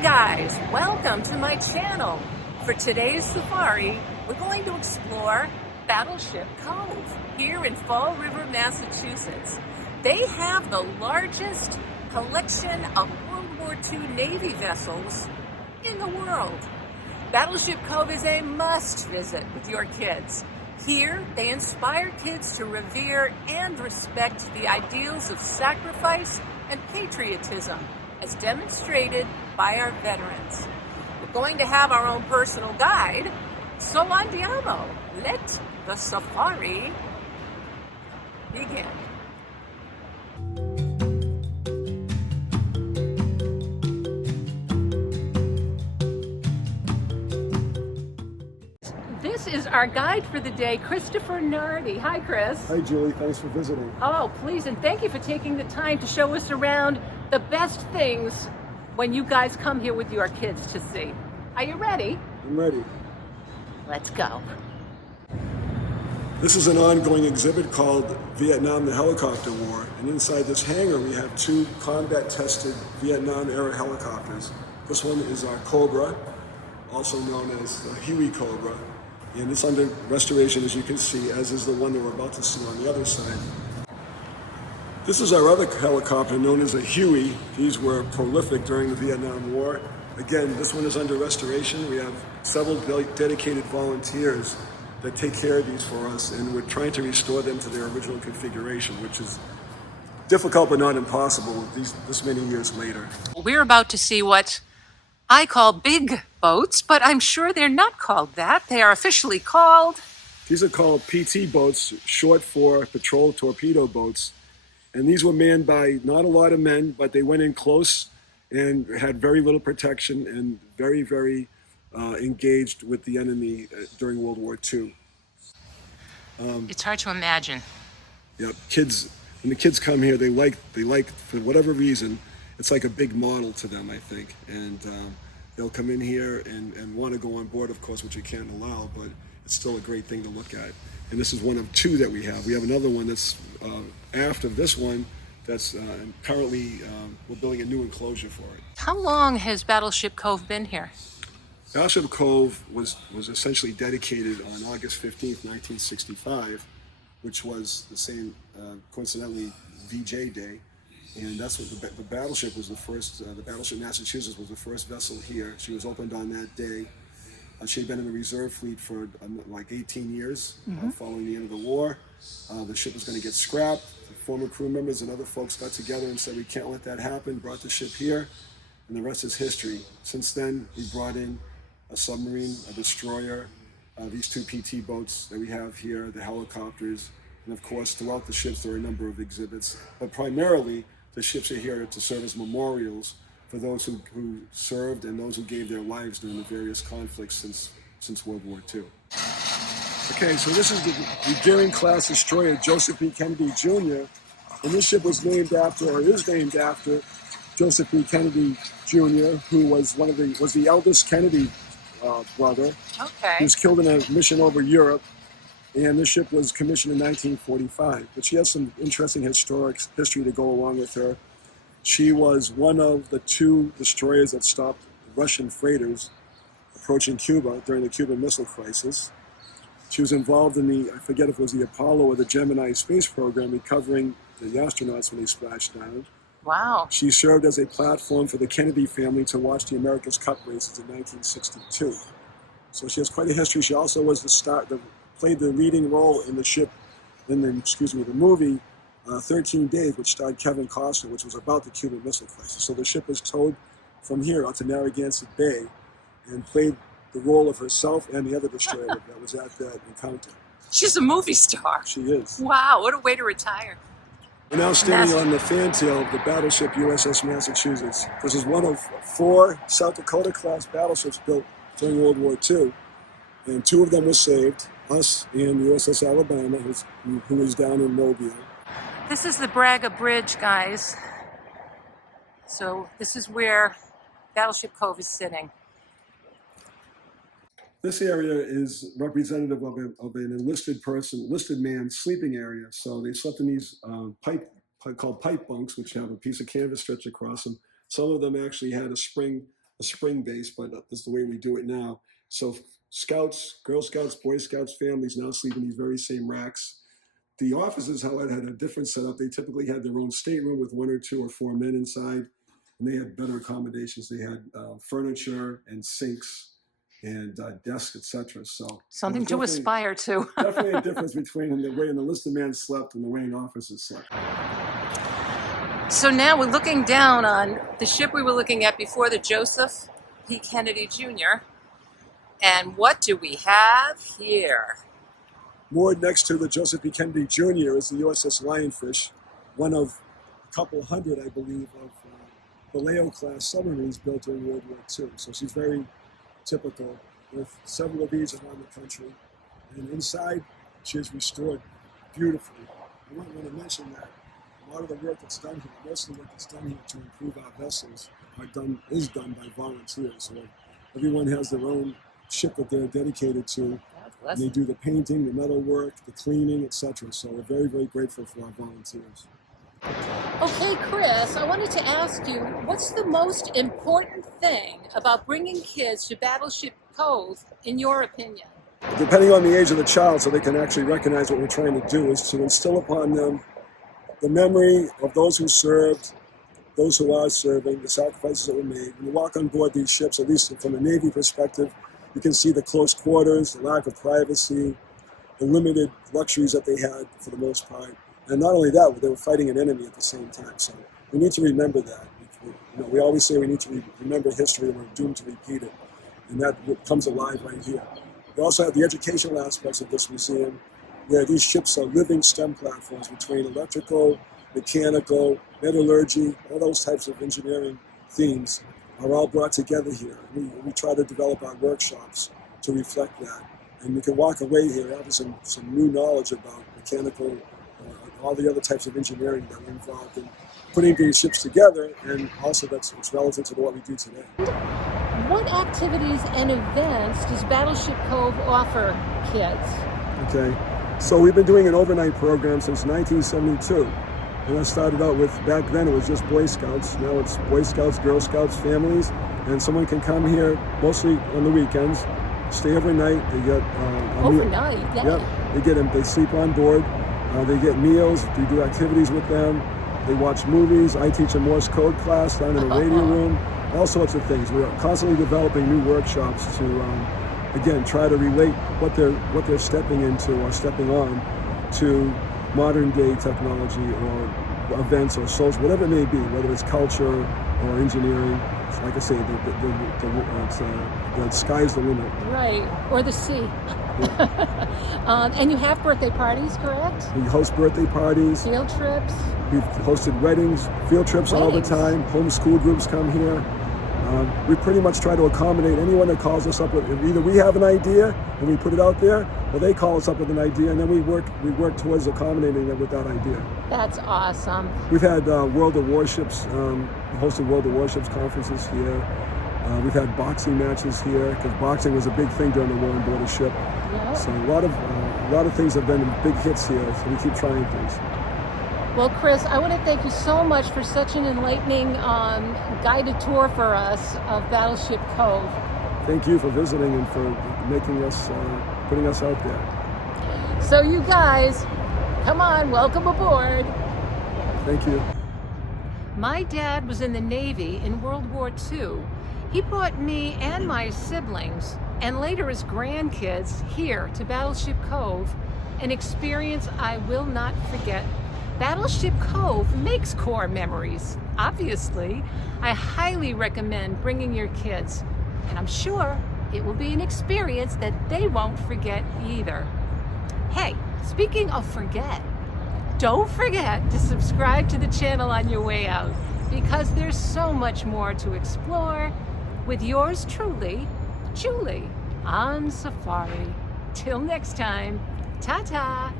Hey guys, welcome to my channel. For today's safari, we're going to explore Battleship Cove here in Fall River, Massachusetts. They have the largest collection of World War II Navy vessels in the world. Battleship Cove is a must visit with your kids. Here, they inspire kids to revere and respect the ideals of sacrifice and patriotism as demonstrated by our veterans. We're going to have our own personal guide, so andiamo. Let the safari begin. This is our guide for the day, Christopher Nardi. Hi, Chris. Hi, Julie. Thanks for visiting. Oh, please, and thank you for taking the time to show us around the best things when you guys come here with your kids to see. Are you ready? I'm ready. Let's go. This is an ongoing exhibit called Vietnam, the Helicopter War. And inside this hangar, we have two combat-tested Vietnam-era helicopters. This one is our Cobra, also known as the Huey Cobra. And it's under restoration, as you can see, as is the one that we're about to see on the other side. This is our other helicopter known as a Huey. These were prolific during the Vietnam War. Again, this one is under restoration. We have several dedicated volunteers that take care of these for us, and we're trying to restore them to their original configuration, which is difficult but not impossible this many years later. We're about to see what I call big boats, but I'm sure they're not called that. They are officially called... These are called PT boats, short for patrol torpedo boats. And these were manned by not a lot of men, but they went in close and had very little protection and very, very engaged with the enemy during World War II. It's hard to imagine. Yeah, kids, when the kids come here, they like for whatever reason, it's like a big model to them, I think. And they'll come in here and want to go on board, of course, which you can't allow, but it's still a great thing to look at. And this is one of two that we have. We have another one that's after this one that's currently, we're building a new enclosure for it. How long has Battleship Cove been here? Battleship Cove was essentially dedicated on August 15th, 1965, which was the same, coincidentally, VJ Day. And that's what the battleship was the first, the Battleship Massachusetts was the first vessel here. She was opened on that day. She had been in the reserve fleet for like 18 years following the end of the war. The ship was going to get scrapped. The former crew members and other folks got together and said, we can't let that happen, brought the ship here, and the rest is history. Since then, we brought in a submarine, a destroyer, these two PT boats that we have here, the helicopters, and of course, throughout the ships, there are a number of exhibits, but primarily, the ships are here to serve as memorials for those who served and those who gave their lives during the various conflicts since World War II. Okay, so this is the Deering-class destroyer Joseph P. Kennedy Jr., and this ship was named after, or is named after, Joseph P. Kennedy Jr., who was the eldest Kennedy brother. Okay. He was killed in a mission over Europe, and this ship was commissioned in 1945. But she has some interesting historic history to go along with her. She was one of the two destroyers that stopped Russian freighters approaching Cuba during the Cuban Missile Crisis. She was involved in I forget if it was the Apollo or the Gemini space program, recovering the astronauts when they splashed down. Wow. She served as a platform for the Kennedy family to watch the America's Cup races in 1962. So she has quite a history. She also was played the leading role in the ship, in the movie 13 Days, which starred Kevin Costner, which was about the Cuban Missile Crisis. So the ship was towed from here out to Narragansett Bay and played the role of herself and the other destroyer that was at that encounter. She's a movie star. She is. Wow, what a way to retire. We're now standing on the fantail of the battleship USS Massachusetts. This is one of 4 South Dakota-class battleships built during World War II, and 2 of them were saved, us and the USS Alabama, who was down in Mobile. This is the Braga Bridge, guys. So this is where Battleship Cove is sitting. This area is representative of an enlisted man's sleeping area. So they slept in these called pipe bunks, which have a piece of canvas stretched across them. Some of them actually had a spring a spring base, but that's the way we do it now. So Scouts, Girl Scouts, Boy Scouts families now sleep in these very same racks. The offices, however, had a different setup. They typically had their own stateroom with 1 or 2 or 4 men inside, and they had better accommodations. They had furniture and sinks and desks, etc. So Something to aspire to. Definitely a difference between the way an enlisted man slept and the way an officer slept. So now we're looking down on the ship we were looking at before, the Joseph P. Kennedy Jr. And what do we have here? Moored next to the Joseph P. Kennedy Jr. is the USS Lionfish, one of a couple hundred, I believe, of Vallejo-class submarines built during World War II. So she's very typical, with several of these around the country. And inside, she is restored beautifully. I want to mention that a lot of the work that's done here, most of the work that's done here to improve our vessels is done by volunteers. So everyone has their own ship that they're dedicated to. And they do the painting, the metal work, the cleaning, etc. So we're very, very grateful for our volunteers. Okay, Chris, I wanted to ask you, what's the most important thing about bringing kids to Battleship Cove, in your opinion? Depending on the age of the child, so they can actually recognize what we're trying to do, is to instill upon them the memory of those who served, those who are serving, the sacrifices that were made. When you walk on board these ships, at least from a Navy perspective, you can see the close quarters, the lack of privacy, the limited luxuries that they had for the most part. And not only that, they were fighting an enemy at the same time. So we need to remember that. We always say we need to remember history and we're doomed to repeat it. And that comes alive right here. We also have the educational aspects of this museum, where these ships are living STEM platforms between electrical, mechanical, metallurgy, all those types of engineering themes are all brought together here. We try to develop our workshops to reflect that. And you can walk away here having some new knowledge about mechanical, all the other types of engineering that are involved in putting these ships together, and also it's relative to what we do today. What activities and events does Battleship Cove offer kids? Okay, so we've been doing an overnight program since 1972. And I started out with, back then it was just Boy Scouts. Now it's Boy Scouts, Girl Scouts, families. And someone can come here mostly on the weekends, stay overnight. They get overnight? Yep. They sleep on board. They get meals. We do activities with them. They watch movies. I teach a Morse code class down in the radio room. All sorts of things. We're constantly developing new workshops to, again, try to relate what they're stepping into or stepping on to modern day technology or events or social, whatever it may be, whether it's culture or engineering. Like I say, the sky's the limit. Right, or the sea. Yeah. And you have birthday parties, correct? We host birthday parties. Field trips. We've hosted weddings, field trips all the time. Homeschool groups come here. We pretty much try to accommodate anyone that calls us up with, either we have an idea and we put it out there, or they call us up with an idea, and then we work towards accommodating them with that idea. That's awesome. We've had World of Warships, hosted World of Warships conferences here. We've had boxing matches here, because boxing was a big thing during the war on board a ship. Yep. So a lot of things have been big hits here, so we keep trying things. Well, Chris, I want to thank you so much for such an enlightening guided tour for us of Battleship Cove. Thank you for visiting and for making us, putting us out there. So you guys, come on, welcome aboard. Thank you. My dad was in the Navy in World War II. He brought me and my siblings, and later his grandkids, here to Battleship Cove, an experience I will not forget. Battleship Cove makes core memories, obviously. I highly recommend bringing your kids, and I'm sure it will be an experience that they won't forget either. Hey, speaking of forget, don't forget to subscribe to the channel on your way out, because there's so much more to explore with yours truly, Julie, on safari. Till next time, ta-ta.